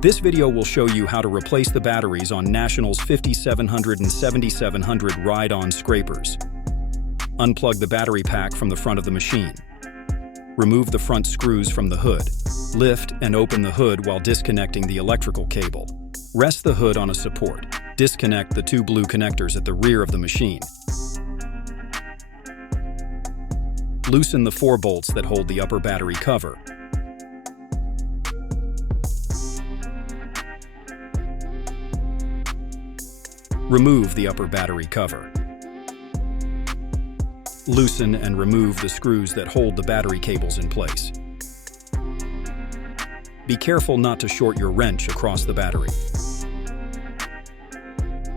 This video will show you how to replace the batteries on National's 5700 and 7700 ride-on scrapers. Unplug the battery pack from the front of the machine. Remove the front screws from the hood. Lift and open the hood while disconnecting the electrical cable. Rest the hood on a support. Disconnect the two blue connectors at the rear of the machine. Loosen the 4 bolts that hold the upper battery cover. Remove the upper battery cover. Loosen and remove the screws that hold the battery cables in place. Be careful not to short your wrench across the battery.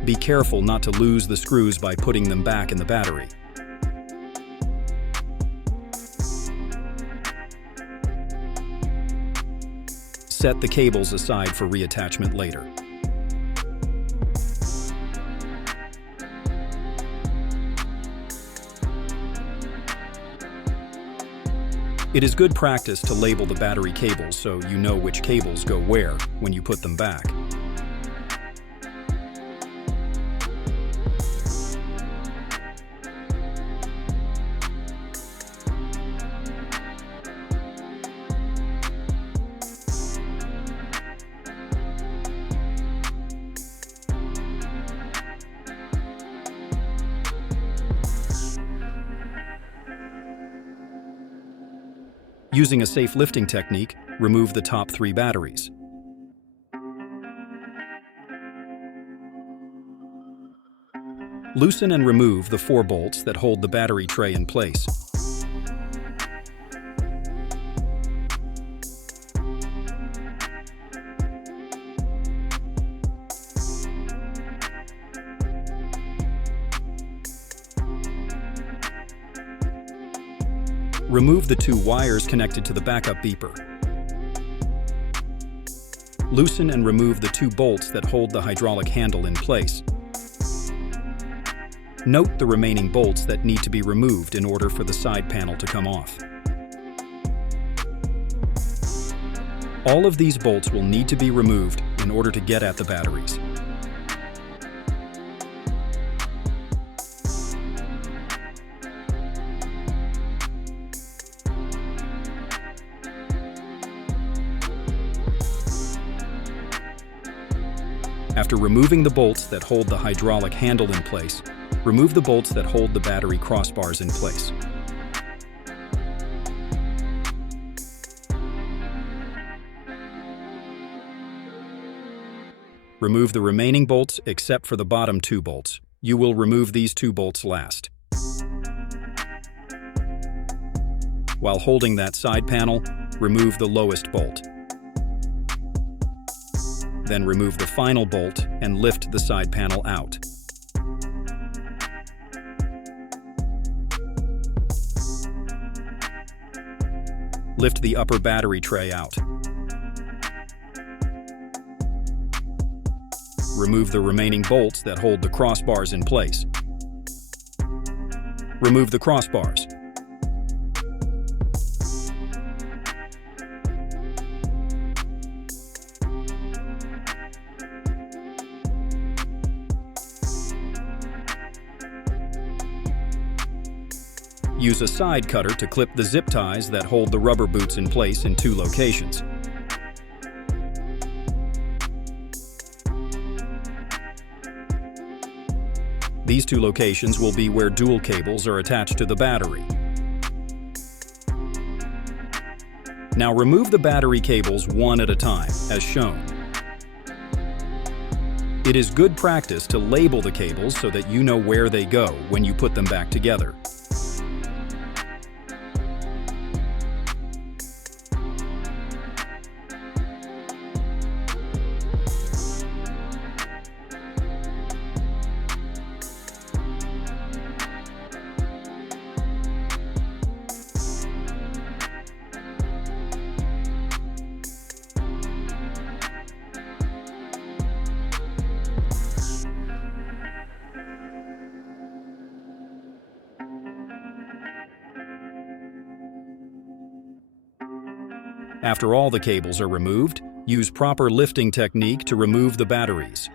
Be careful not to lose the screws by putting them back in the battery. Set the cables aside for reattachment later. It is good practice to label the battery cables so you know which cables go where when you put them back. Using a safe lifting technique, remove the top 3 batteries. Loosen and remove the 4 bolts that hold the battery tray in place. Remove the 2 wires connected to the backup beeper. Loosen and remove the 2 bolts that hold the hydraulic handle in place. Note the remaining bolts that need to be removed in order for the side panel to come off. All of these bolts will need to be removed in order to get at the batteries. After removing the bolts that hold the hydraulic handle in place, remove the bolts that hold the battery crossbars in place. Remove the remaining bolts except for the bottom 2 bolts. You will remove these 2 bolts last. While holding that side panel, remove the lowest bolt. Then remove the final bolt and lift the side panel out. Lift the upper battery tray out. Remove the remaining bolts that hold the crossbars in place. Remove the crossbars. Use a side cutter to clip the zip ties that hold the rubber boots in place in 2 locations. These 2 locations will be where dual cables are attached to the battery. Now remove the battery cables one at a time, as shown. It is good practice to label the cables so that you know where they go when you put them back together. After all the cables are removed, Use proper lifting technique to remove the batteries.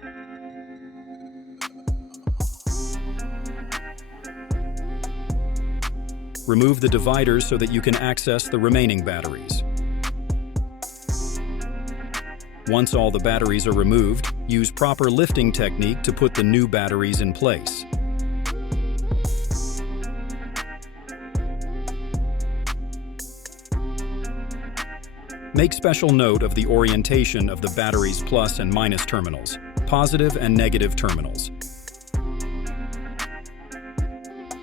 Remove the dividers so that you can access the remaining batteries. Once all the batteries are removed, use proper lifting technique to put the new batteries in place. Make special note of the orientation of the battery's plus and minus terminals, positive and negative terminals.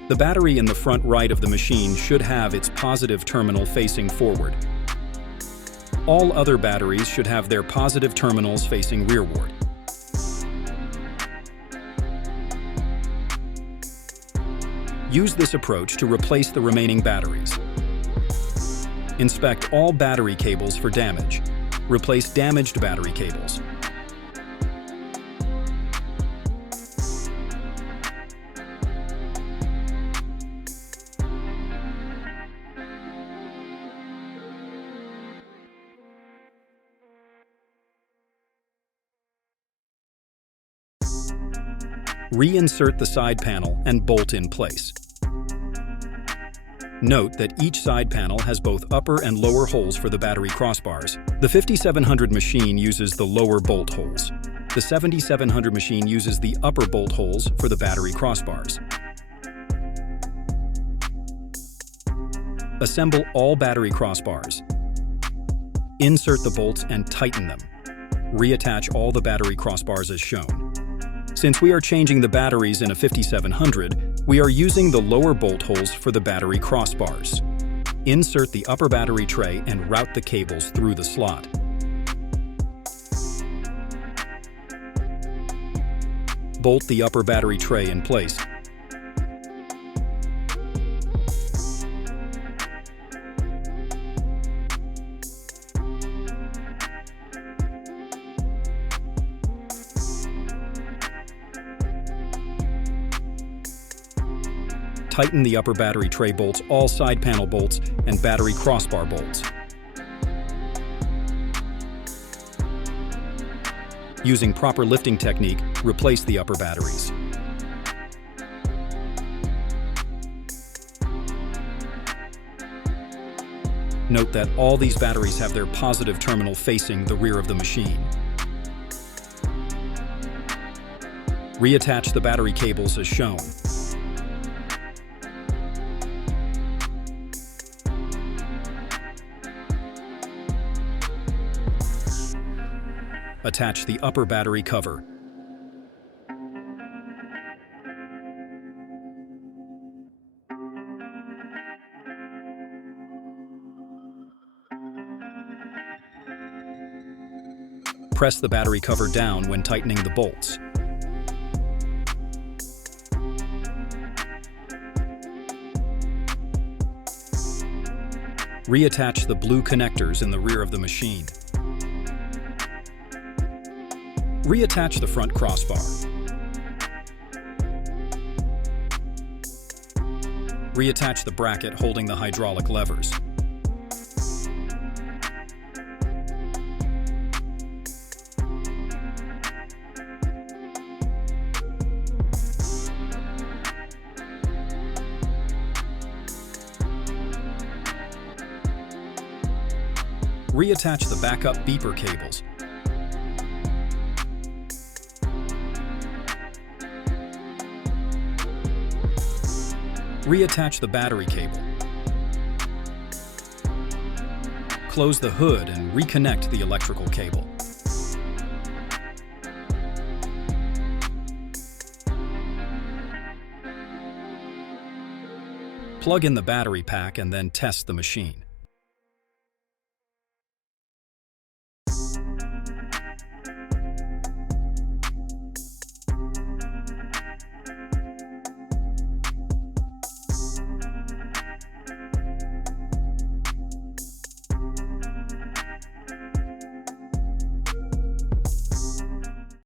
The battery in the front right of the machine should have its positive terminal facing forward. All other batteries should have their positive terminals facing rearward. Use this approach to replace the remaining batteries. Inspect all battery cables for damage. Replace damaged battery cables. Reinsert the side panel and bolt in place. Note that each side panel has both upper and lower holes for the battery crossbars. The 5700 machine uses the lower bolt holes. The 7700 machine uses the upper bolt holes for the battery crossbars. Assemble all battery crossbars. Insert the bolts and tighten them. Reattach all the battery crossbars as shown. Since we are changing the batteries in a 5700, we are using the lower bolt holes for the battery crossbars. Insert the upper battery tray and route the cables through the slot. Bolt the upper battery tray in place. Tighten the upper battery tray bolts, all side panel bolts, and battery crossbar bolts. Using proper lifting technique, replace the upper batteries. Note that all these batteries have their positive terminal facing the rear of the machine. Reattach the battery cables as shown. Attach the upper battery cover. Press the battery cover down when tightening the bolts. Reattach the blue connectors in the rear of the machine. Reattach the front crossbar. Reattach the bracket holding the hydraulic levers. Reattach the backup beeper cables. Reattach the battery cable. Close the hood and reconnect the electrical cable. Plug in the battery pack and then test the machine.